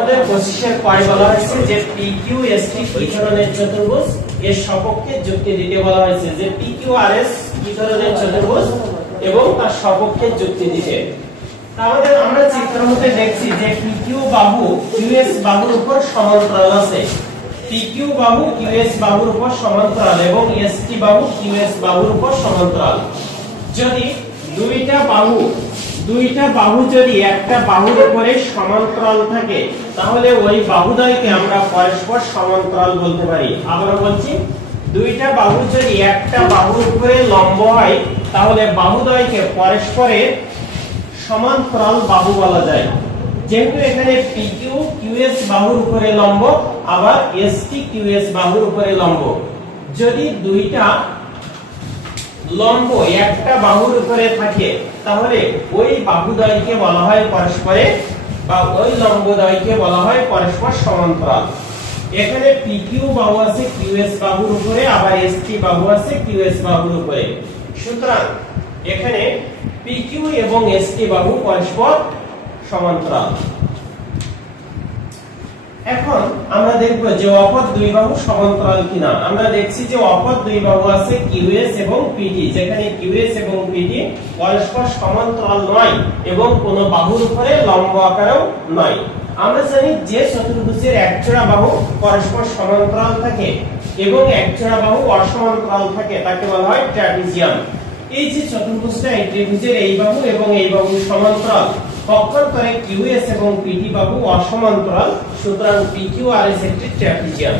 আমাদের 25 পরে বলা হয়েছে যে PQST কি ধরনের চতুর্ভুজ এর সপক্ষে যুক্তি দিতে বলা হয়েছে যে PQRS কি ধরনের চতুর্ভুজ এবং তার সপক্ষে যুক্তি দিতে। তাহলে আমরা চিত্রের মধ্যে দেখছি যে PQ বাহু QS বাহুর উপর সমান্তরাল আছে। PQ বাহু QS বাহুর উপর সমান্তরাল এবং ST বাহু QS বাহুর উপর সমান্তরাল। যদি দুইটা বাহু যদি একটা বাহুর উপরে সমান্তরাল থাকে তাহলে ওই বাহুদ্বয়কে আমরা পরস্পর সমান্তরাল বলতে পারি। আবার বলছি, দুইটা বাহু যদি একটা বাহুর উপরে লম্ব হয় তাহলে বাহুদ্বয়কে পরস্পরের সমান্তরাল বাহু বলা যায়। যেহেতু এখানে PQ QS বাহুর উপরে লম্ব, আবার ST QS বাহুর উপরে লম্ব, যদি দুইটা লম্ব একটা বাহুর উপরে থাকে তাহলে ওই বাহুদ্বয়কে বলা হয় পরস্পরে বা ওই লম্বদ্বয়কে বলা হয় পরস্পর সমান্তরাল। এখানে PQ বাহু আছে QS বাহুর উপরে, আবার ST বাহু আছে QS বাহুর উপরে। সুতরাং এখানে PQ এবং ST বাহু পরস্পর সমান্তরাল। এখন আমরা দেখব যে অপর দুই বাহু সমান্তরাল কিনা। আমরা দেখছি যে অপর দুই বাহু আছে QS এবং PT, যেখানে QS এবং PT পরস্পর সমান্তরাল নয় এবং কোন বাহুর উপরে লম্ব আকারেও নয়। আমরা জানি যে চতুর্ভুজের একজোড়া বাহু পরস্পর সমান্তরাল থাকে এবং একজোড়া বাহু অসমান্তরাল থাকে তাকে বলা হয় ট্রাপিজিয়াম। এই যে চতুর্ভুজটা, এই ত্রিভুজের এই বাহু এবং এই বাহু সমান্তরাল, পক্ষান্তরে QS এবং PT বাহু অসমান্তরাল, সুতরাং PQRS একটি ট্রাপিজিয়াম।